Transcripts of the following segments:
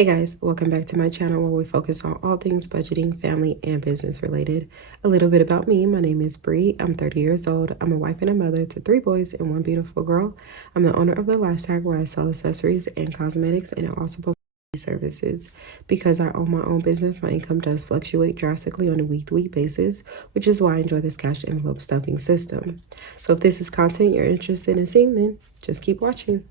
Hey guys, welcome back to my channel where we focus on all things budgeting, family, and business related. A little bit about me. My name is Bree. I'm 30 years old. I'm a wife and a mother to 3 boys and 1 beautiful girl. I'm the owner of The Last Tag, where I sell accessories and cosmetics, and I also provide services. Because I own my own business, my income does fluctuate drastically on a week-to-week basis, which is why I enjoy this cash envelope stuffing system. So if this is content you're interested in seeing, then just keep watching.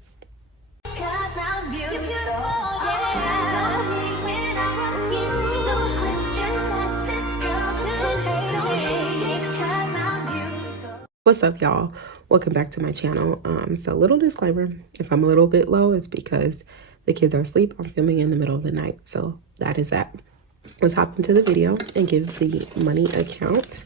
What's up, y'all? Welcome back to my channel. So little disclaimer, if I'm a little bit low, it's because the kids are asleep. I'm filming in the middle of the night, so that is that. Let's hop into the video and give the money account.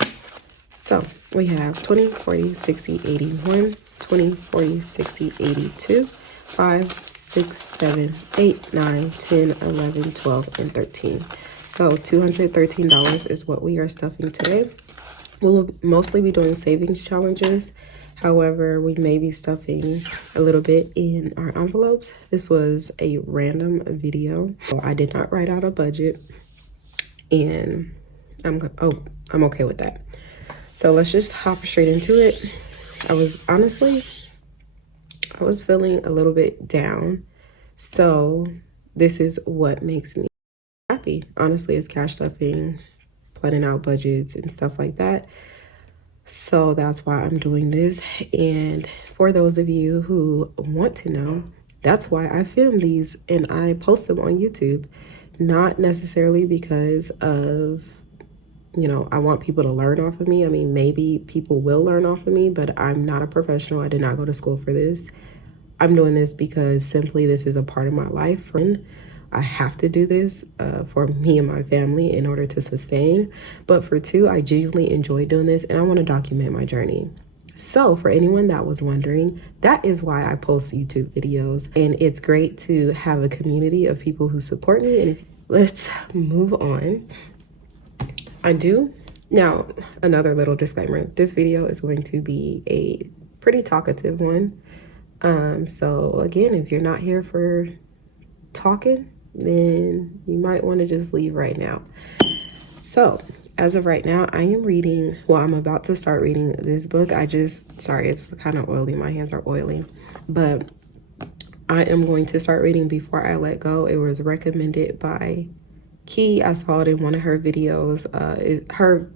So we have 20, 40, 60, 81, 20, 40, 60, 82, 5, 6, 7, 8, 9, 10, 11, 12, and 13. So $213 is what we are stuffing today. We'll mostly be doing savings challenges. However, we may be stuffing a little bit in our envelopes. This was a random video. I did not write out a budget, and I'm okay with that. So let's just hop straight into it. I was feeling a little bit down. So this is what makes me happy. Honestly, it's cash stuffing, planning out budgets and stuff like that. So that's why I'm doing this. And for those of you who want to know, that's why I film these and I post them on YouTube. Not necessarily because of, I want people to learn off of me. I mean, maybe people will learn off of me, but I'm not a professional. I did not go to school for this. I'm doing this because simply this is a part of my life. And I have to do this for me and my family in order to sustain. But for 2, I genuinely enjoy doing this and I want to document my journey. So for anyone that was wondering, that is why I post YouTube videos. And it's great to have a community of people who support me. And let's move on. Now, another little disclaimer. This video is going to be a pretty talkative one. So again, if you're not here for talking, then you might want to just leave right now. So as of right now, I am reading, I'm about to start reading this book. Sorry, it's kind of oily. My hands are oily, but I am going to start reading Before I Let Go. It was recommended by Key. I saw it in one of her videos. Her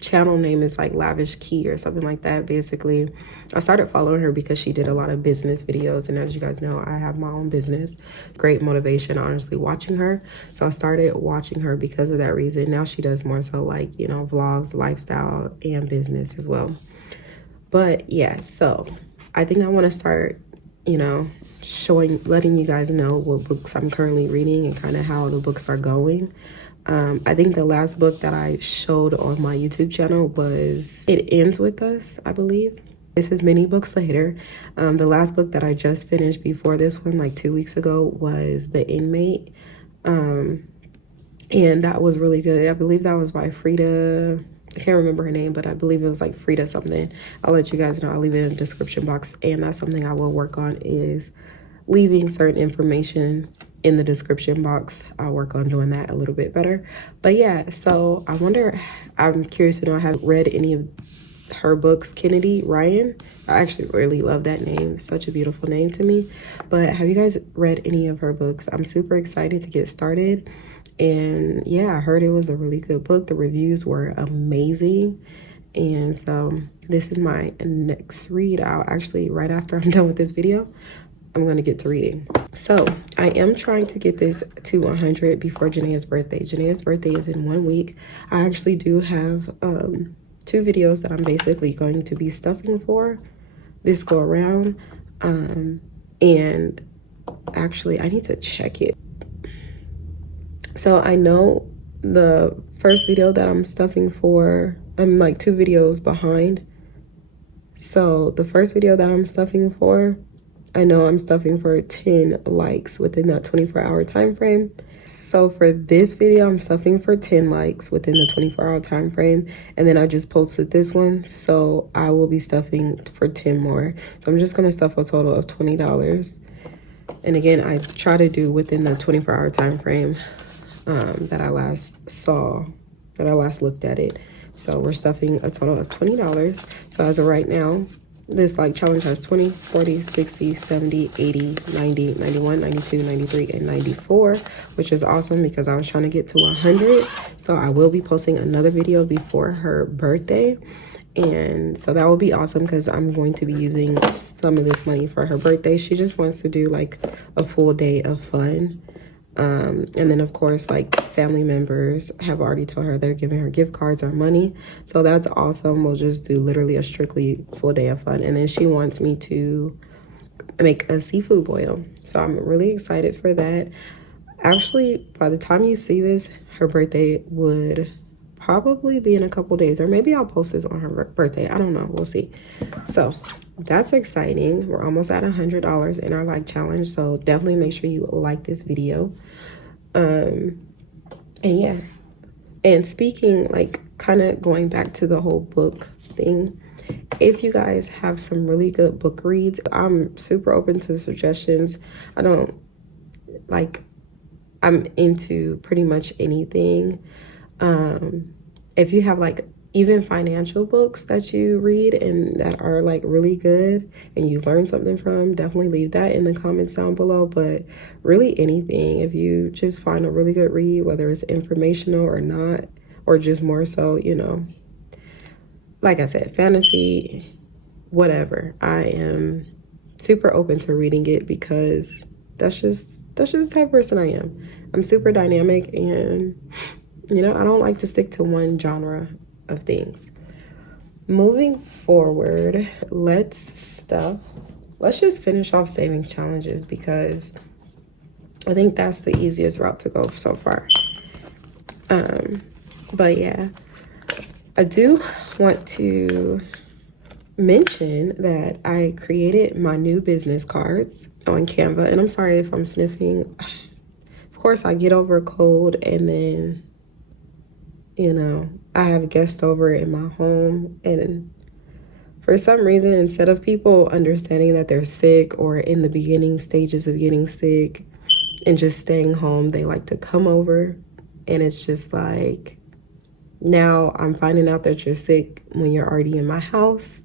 channel name is like Lavish Key or something like that. Basically, I started following her because she did a lot of business videos, and as you guys know, I have my own business. Great motivation, honestly, watching her. So I started watching her because of that reason. Now she does more so like, vlogs, lifestyle, and business as well. But yeah, so I think I want to start, letting you guys know what books I'm currently reading and kind of how the books are going. I think the last book that I showed on my YouTube channel was It Ends With Us, I believe. This is many books later. The last book that I just finished before this one, like 2 weeks ago, was The Inmate. And that was really good. I believe that was by Frida. I can't remember her name, but I believe it was like Frida something. I'll let you guys know. I'll leave it in the description box. And that's something I will work on, is leaving certain information in the description box. I'll work on doing that a little bit better. But yeah, so I'm curious to know, I haven't read any of her books. Kennedy Ryan, I actually really love that name. It's such a beautiful name to me. But have you guys read any of her books? I'm super excited to get started. And yeah, I heard it was a really good book. The reviews were amazing. And so this is my next read. I'll actually, right after I'm done with this video, I'm going to get to reading. So I am trying to get this to 100 before Janae's birthday. Janae's birthday is in 1 week. I actually do have 2 videos that I'm basically going to be stuffing for this go around. And actually I need to check it. So I know the first video that I'm stuffing for, I'm like 2 videos behind. So the first video that I'm stuffing for, I know I'm stuffing for 10 likes within that 24-hour time frame. So for this video, I'm stuffing for 10 likes within the 24-hour time frame. And then I just posted this one, so I will be stuffing for 10 more. So I'm just going to stuff a total of $20. And again, I try to do within the 24-hour time frame that I last looked at it. So we're stuffing a total of $20. So as of right now, this like challenge has 20, 40, 60, 70, 80, 90, 91, 92, 93, and 94, which is awesome because I was trying to get to 100. So I will be posting another video before her birthday. And so that will be awesome because I'm going to be using some of this money for her birthday. She just wants to do like a full day of fun. And then of course, like family members have already told her they're giving her gift cards or money. So that's awesome. We'll just do literally a strictly full day of fun. And then she wants me to make a seafood boil. So I'm really excited for that. Actually, by the time you see this, her birthday would probably be in a couple days, or maybe I'll post this on her birthday. I don't know. We'll see. So that's exciting. We're almost at $100 in our like challenge. So definitely make sure you like this video. And yeah. And speaking, like kind of going back to the whole book thing, if you guys have some really good book reads, I'm super open to suggestions. I'm into pretty much anything. If you have like even financial books that you read and that are like really good and you learn something from, definitely leave that in the comments down below. But really anything, if you just find a really good read, whether it's informational or not, or just more so, you know, like I said, fantasy, whatever, I am super open to reading it because that's just the type of person I am. I'm super dynamic, and you know, I don't like to stick to one genre of things. Moving forward, let's just finish off savings challenges because I think that's the easiest route to go so far. But yeah, I do want to mention that I created my new business cards on Canva, and I'm sorry if I'm sniffing. Of course, I get over a cold, and then, you know, I have guests over in my home, and for some reason, instead of people understanding that they're sick or in the beginning stages of getting sick and just staying home, they like to come over, and it's just like, now I'm finding out that you're sick when you're already in my house,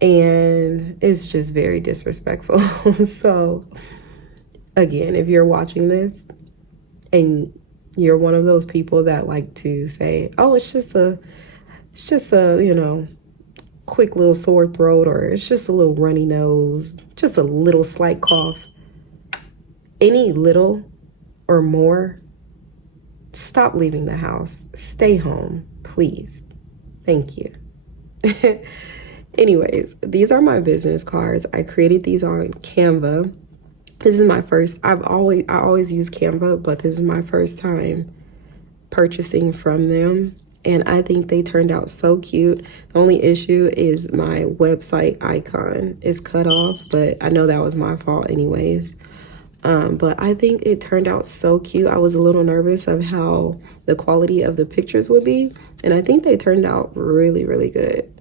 and it's just very disrespectful. So again, if you're watching this and you're one of those people that like to say, oh, it's just a, you know, quick little sore throat, or it's just a little runny nose, just a little slight cough, any little or more, stop leaving the house. Stay home, please. Thank you. Anyways, these are my business cards. I created these on Canva. This is my first, I always use Canva, but this is my first time purchasing from them. And I think they turned out so cute. The only issue is my website icon is cut off, but I know that was my fault anyways. But I think it turned out so cute. I was a little nervous of how the quality of the pictures would be, and I think they turned out really, really good.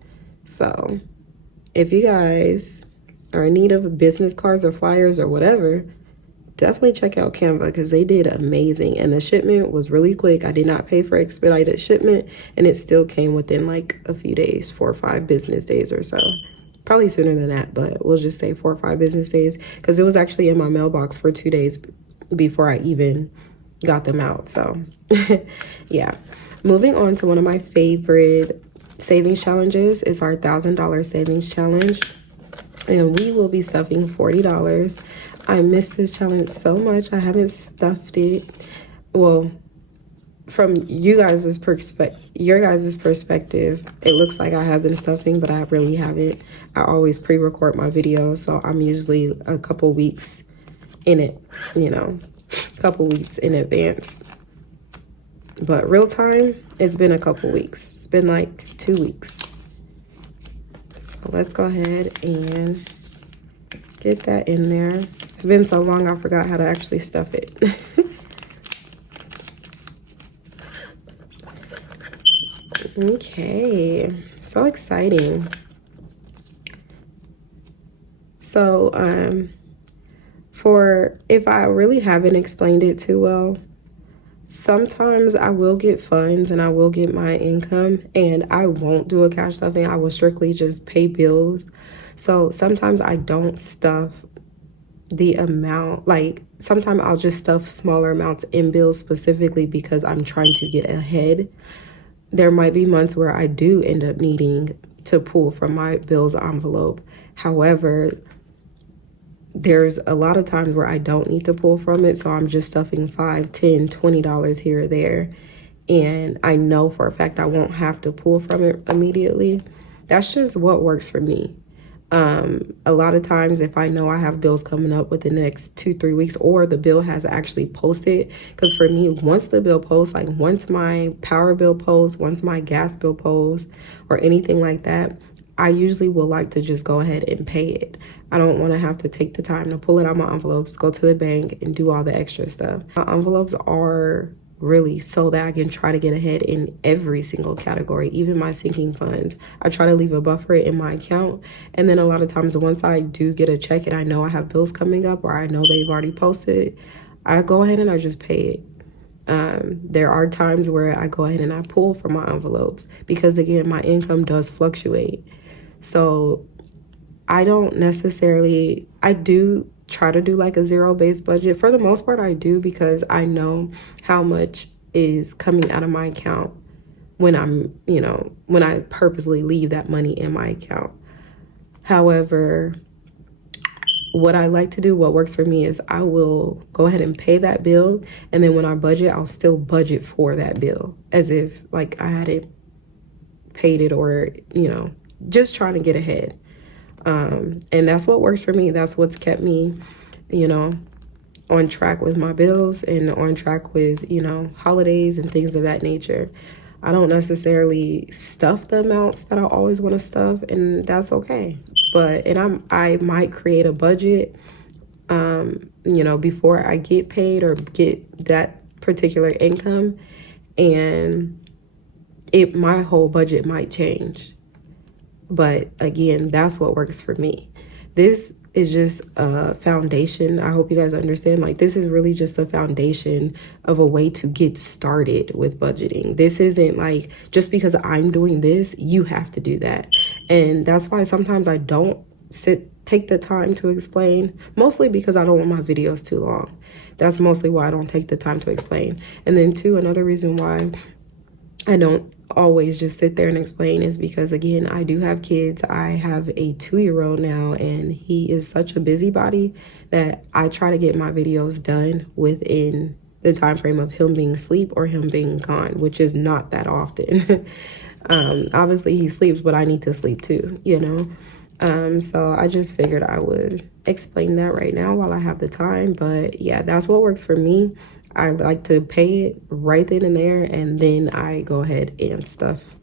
So if you guys are in need of business cards or flyers or whatever, definitely check out Canva because they did amazing. And the shipment was really quick. I did not pay for expedited shipment, and it still came within like a few days, 4 or 5 business days or so. Probably sooner than that, but we'll just say 4 or 5 business days because it was actually in my mailbox for 2 days before I even got them out. So yeah, moving on to one of my favorite savings challenges is our $1,000 savings challenge, and we will be stuffing $40. I missed this challenge so much. I haven't stuffed it. Well, from your guys' perspective, it looks like I have been stuffing, but I really haven't. I always pre-record my videos, so I'm usually a couple weeks in it, you know, a couple weeks in advance. But real time, it's been a couple weeks. It's been like 2 weeks. So let's go ahead and get that in there. It's been so long, I forgot how to actually stuff it. Okay, so exciting. So For if I really haven't explained it too well, sometimes I will get funds and I will get my income and I won't do a cash stuffing. I will strictly just pay bills. So sometimes I don't stuff the amount, like sometimes I'll just stuff smaller amounts in bills specifically because I'm trying to get ahead. There might be months where I do end up needing to pull from my bills envelope. However, there's a lot of times where I don't need to pull from it, so I'm just stuffing $5, $10, $20 here or there, and I know for a fact I won't have to pull from it immediately. That's just what works for me. A lot of times if I know I have bills coming up within the next 2-3 weeks, or the bill has actually posted, because for me, once the bill posts, like once my power bill posts, once my gas bill posts, or anything like that, I usually will like to just go ahead and pay it. I don't want to have to take the time to pull it out my envelopes, go to the bank, and do all the extra stuff. My envelopes are really so that I can try to get ahead in every single category, even my sinking funds. I try to leave a buffer in my account. And then a lot of times once I do get a check and I know I have bills coming up, or I know they've already posted, I go ahead and I just pay it. There are times where I go ahead and I pull from my envelopes because, again, my income does fluctuate. So I don't necessarily, I do try to do like a zero-based budget. For the most part, I do, because I know how much is coming out of my account when I'm, when I purposely leave that money in my account. However, what I like to do, what works for me, is I will go ahead and pay that bill. And then when I budget, I'll still budget for that bill as if like I hadn't paid it, or, just trying to get ahead. And that's what works for me. That's what's kept me, on track with my bills and on track with, holidays and things of that nature. I don't necessarily stuff the amounts that I always want to stuff, and that's okay. But, and I might create a budget, before I get paid or get that particular income, and my whole budget might change. But again, that's what works for me. This is just a foundation. I hope you guys understand. Like, this is really just a foundation of a way to get started with budgeting. This isn't like, just because I'm doing this, you have to do that. And that's why sometimes I don't take the time to explain, mostly because I don't want my videos too long. That's mostly why I don't take the time to explain. And then two, another reason why I don't always just sit there and explain is because, again, I do have kids. I have a 2-year-old now, and he is such a busybody that I try to get my videos done within the time frame of him being asleep or him being gone, which is not that often. Obviously he sleeps, but I need to sleep too, so I just figured I would explain that right now while I have the time. But yeah, that's what works for me. I like to pay it right then and there, and then I go ahead and stuff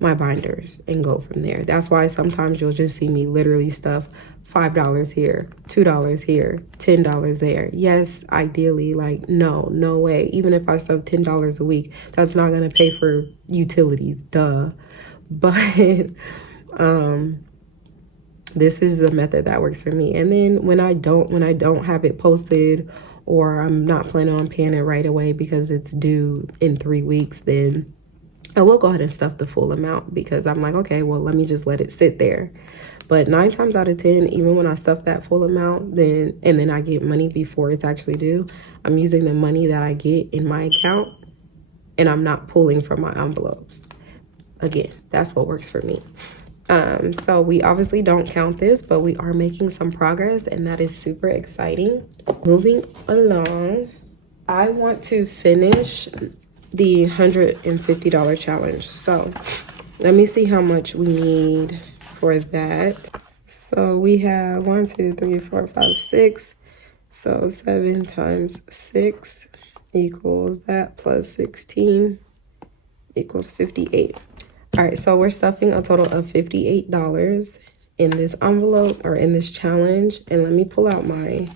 my binders and go from there. That's why sometimes you'll just see me literally stuff $5 here, $2 here, $10 there. Yes, ideally, like, no way. Even if I stuff $10 a week, that's not gonna pay for utilities, duh. But this is a method that works for me. And then when I don't have it posted, or I'm not planning on paying it right away because it's due in 3 weeks, then I will go ahead and stuff the full amount, because I'm like, okay, well, let me just let it sit there. But 9 times out of 10, even when I stuff that full amount, and then I get money before it's actually due, I'm using the money that I get in my account, and I'm not pulling from my envelopes. Again, that's what works for me. So we obviously don't count this, but we are making some progress, and that is super exciting. Moving along, I want to finish the $150 challenge. So let me see how much we need for that. So we have 1, 2, 3, 4, 5, 6. So 7 times 6 equals that, plus 16 equals 58. All right, so we're stuffing a total of $58 in this envelope, or in this challenge. And let me pull out my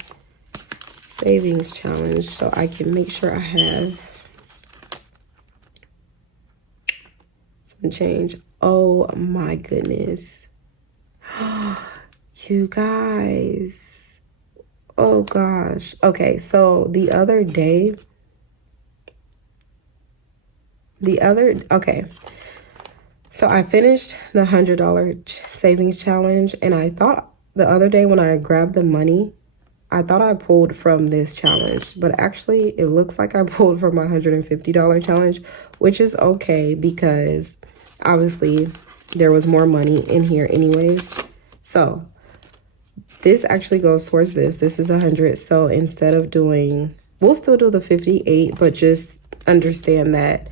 savings challenge so I can make sure I have some change. Oh my goodness. You guys, Oh gosh. Okay, so okay. So I finished the $100 savings challenge, and I thought the other day when I grabbed the money, I thought I pulled from this challenge, but actually it looks like I pulled from my $150 challenge, which is okay because obviously there was more money in here anyways. So this actually goes towards this. This is 100. So instead of doing, we'll still do the 58, but just understand that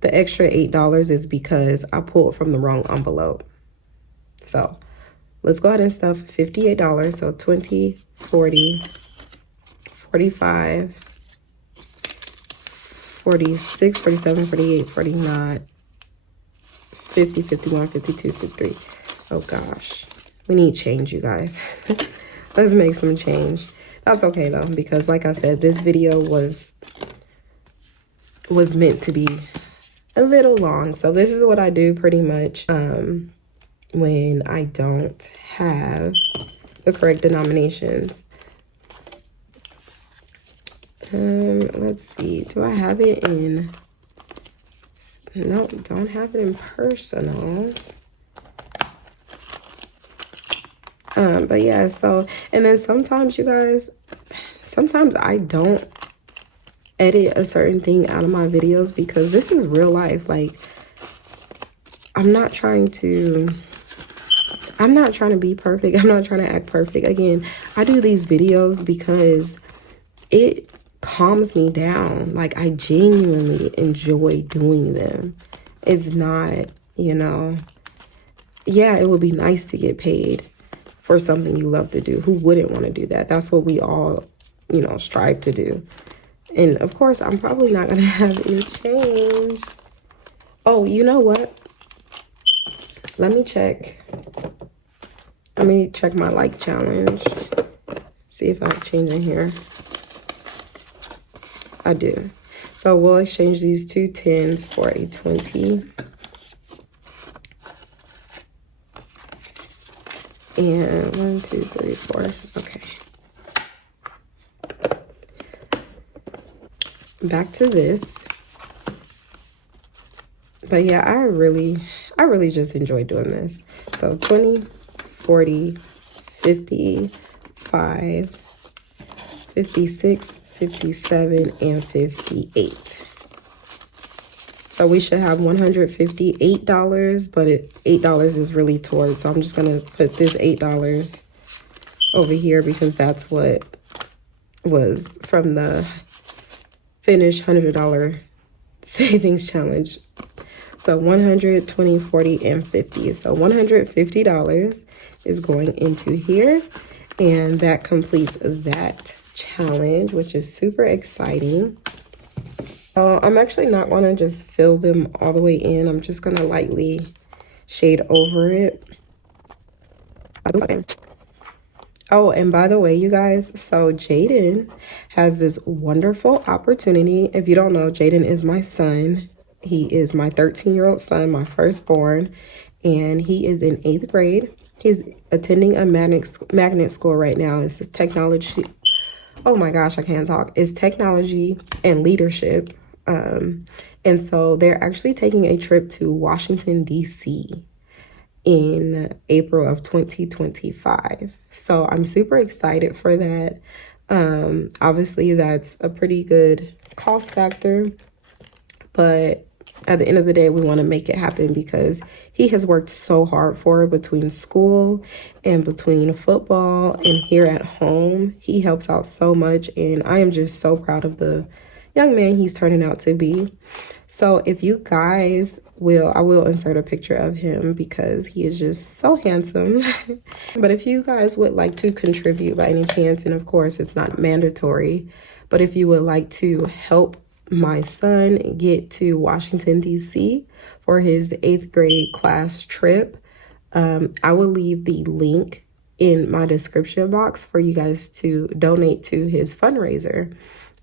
the extra $8 is because I pulled from the wrong envelope. So let's go ahead and stuff $58. So 20, 40, 45, 46, 47, 48, 49, 50, 51, 52, 53. Oh gosh. We need change, you guys. Let's make some change. That's okay though, because like I said, this video was meant to be a little long. So this is what I do pretty much when I don't have the correct denominations. Let's see. Do I have it in? No, don't have it in personal. But yeah, so, and then sometimes you guys, sometimes I don't edit a certain thing out of my videos because this is real life. Like, I'm not trying to be perfect. I'm not trying to act perfect. Again, I do these videos because it calms me down. Like, I genuinely enjoy doing them. It's not, you know, yeah, it would be nice to get paid for something you love to do. Who wouldn't want to do that? That's what we all, you know, strive to do. And of course, I'm probably not going to have any change. Oh, you know what? Let me check. Let me check my like challenge. See if I have change in here. I do. So we'll exchange these two 10s for a 20. And 1, 2, 3, 4. Okay. Back to this. But yeah, I really just enjoy doing this. So 20, 40, 55, 56, 57, and 58. So we should have $158, but $8 is really towards. So I'm just gonna put this $8 over here because that's what was from the finished $100 savings challenge. So 100, 20, 40, and 50. So $150 is going into here, and that completes that challenge, which is super exciting. I'm actually not going to just fill them all the way in. I'm just going to lightly shade over it. Oh, and by the way, you guys, so Jayden has this wonderful opportunity. If you don't know, Jayden is my son. He is my 13-year-old son, my firstborn, and he is in 8th grade. He's attending a magnet school right now. It's technology. Oh my gosh, I can't talk. It's technology and leadership. And so they're actually taking a trip to Washington, D.C. in April of 2025. So I'm super excited for that. Obviously, that's a pretty good cost factor. But at the end of the day, we want to make it happen because he has worked so hard for it between school and between football and here at home. He helps out so much, and I am just so proud of the young man he's turning out to be. So if you guys I will insert a picture of him because he is just so handsome. But if you guys would like to contribute by any chance, and of course it's not mandatory, but if you would like to help my son get to Washington, D.C. for his 8th grade class trip, I will leave the link in my description box for you guys to donate to his fundraiser.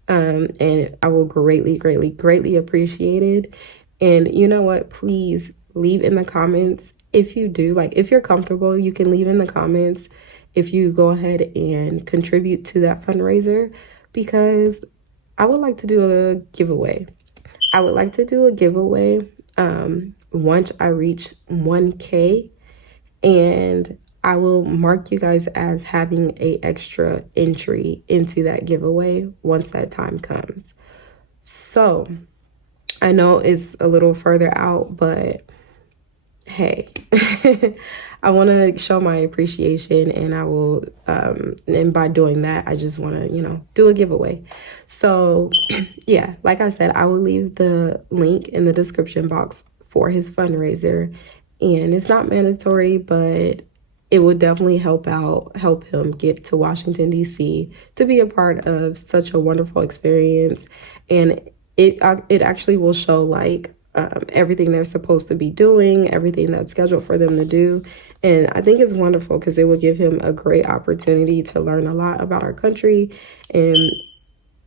And I will greatly appreciate it. And you know what? Please leave in the comments if you do. Like, if you're comfortable, you can leave in the comments if you go ahead and contribute to that fundraiser, because I would like to do a giveaway. I would like to do a giveaway once I reach 1K, and I will mark you guys as having a extra entry into that giveaway once that time comes. So I know it's a little further out, but hey, I want to show my appreciation, and I will, and by doing that, I just want to, do a giveaway. So yeah, like I said, I will leave the link in the description box for his fundraiser, and it's not mandatory, but it would definitely help him get to Washington, D.C. to be a part of such a wonderful experience. And it actually will show like everything they're supposed to be doing, everything that's scheduled for them to do. And I think it's wonderful because it will give him a great opportunity to learn a lot about our country. And,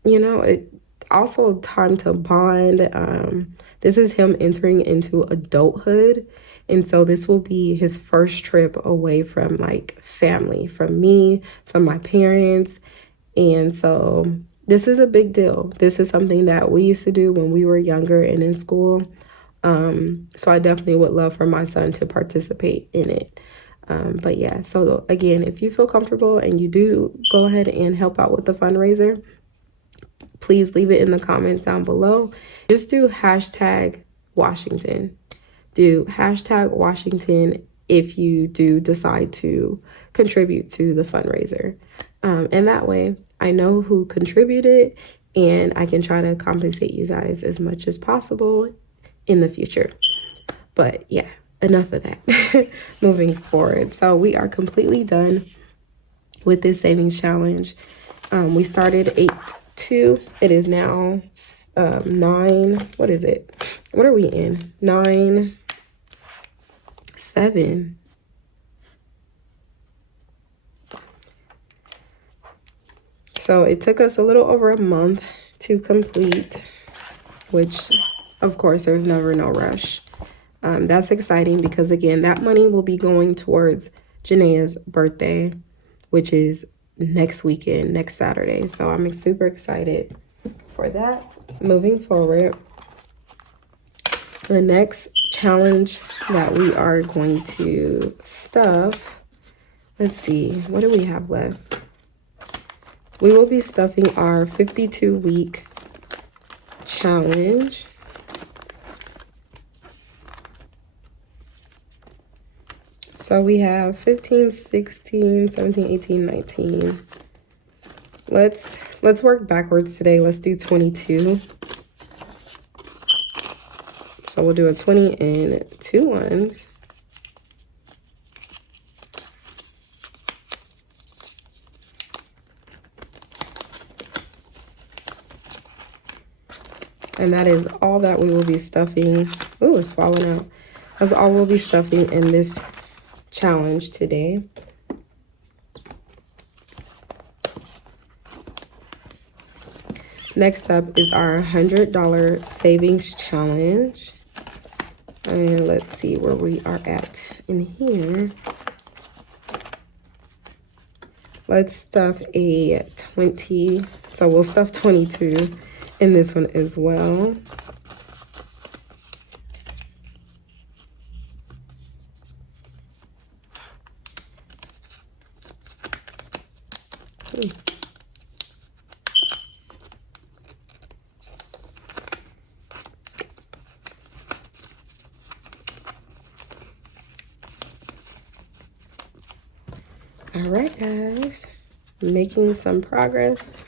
it also time to bond. This is him entering into adulthood. And so this will be his first trip away from like family, from me, from my parents. And so this is a big deal. This is something that we used to do when we were younger and in school. So I definitely would love for my son to participate in it. But yeah, so again, if you feel comfortable and you do go ahead and help out with the fundraiser, please leave it in the comments down below. Just do #Washington. Do #Washington if you do decide to contribute to the fundraiser. And that way I know who contributed, and I can try to compensate you guys as much as possible in the future. But yeah, enough of that. Moving forward. So we are completely done with this savings challenge. We started 8/2. It is now 9. What is it? What are we in? 9/7. So it took us a little over a month to complete, which of course there's never no rush. That's exciting because again, that money will be going towards Janae's birthday, which is next weekend, next Saturday. So I'm super excited for that. Moving forward, the next challenge that we are going to stuff, let's see, what do we have left? We will be stuffing our 52-week challenge. So we have 15, 16, 17, 18, 19. Let's work backwards today. Let's do 22. So we'll do a 20 and 2 ones. And that is all that we will be stuffing. Ooh, it's falling out. That's all we'll be stuffing in this challenge today. Next up is our $100 savings challenge. And let's see where we are at in here. Let's stuff a 20. So we'll stuff 22 in this one as well. All right, guys, making some progress.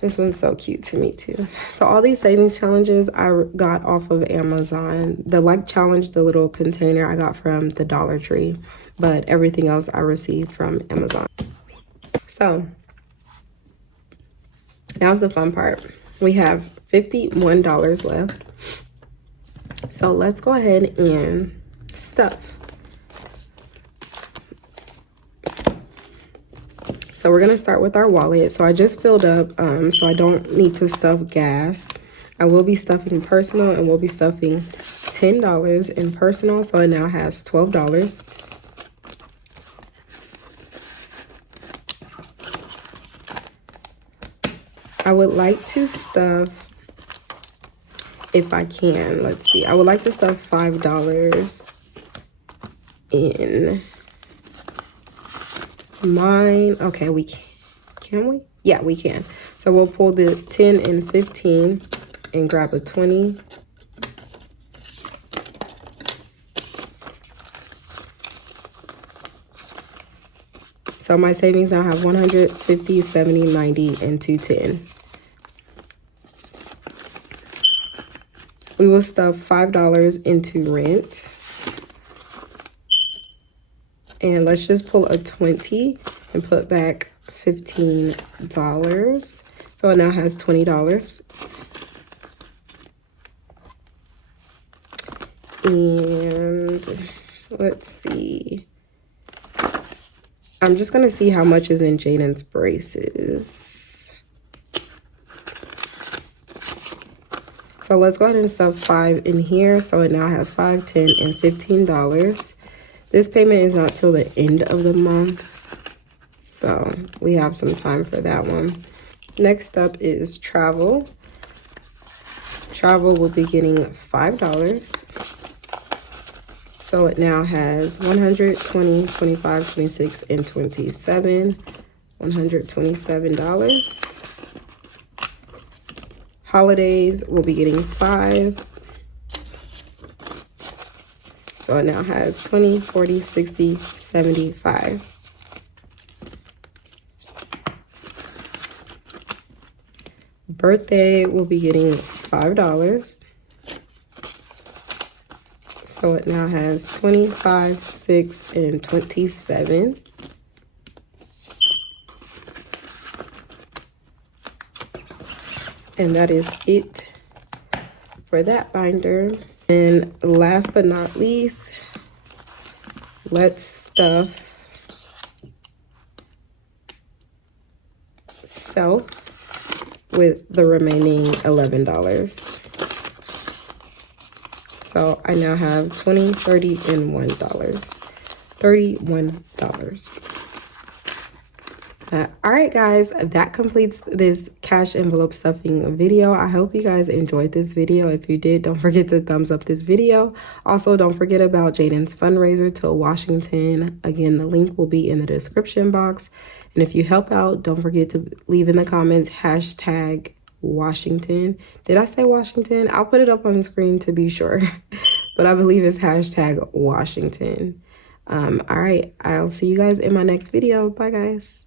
This one's so cute to me too. So all these savings challenges I got off of Amazon. The like challenge, the little container, I got from the Dollar Tree, but everything else I received from Amazon. So now's the fun part. We have $51 left. So let's go ahead and stuff. So we're gonna start with our wallet. So I just filled up, so I don't need to stuff gas. I will be stuffing personal, and we'll be stuffing $10 in personal. So it now has $12. I would like to stuff, if I can, let's see. I would like to stuff $5 in mine. Okay, can we? Yeah, we can. So we'll pull the 10 and 15 and grab a 20. So my savings now have 100, 50, 70, 90, and 210. We will stuff $5 into rent. And let's just pull a 20 and put back $15. So it now has $20. And let's see. I'm just gonna see how much is in Jayden's braces. So let's go ahead and stuff 5 in here. So it now has $5, $10, and $15. This payment is not till the end of the month, so we have some time for that one. Next up is travel. Travel will be getting $5. So it now has 100, 20, 25, 26, and 27. $127. Holidays will be getting 5. So it now has 20, 40, 60, 75. Birthday will be getting $5. So it now has 25, 6, and 27. And that is it for that binder. And last but not least, let's stuff self with the remaining $11. So I now have 20, 30, and $31. All right, guys, that completes this cash envelope stuffing video. I hope you guys enjoyed this video. If you did, don't forget to thumbs up this video. Also, don't forget about Jayden's fundraiser to Washington. Again, the link will be in the description box. And if you help out, don't forget to leave in the comments hashtag Washington. Did I say Washington? I'll put it up on the screen to be sure. But I believe it's hashtag Washington. All right, I'll see you guys in my next video. Bye, guys.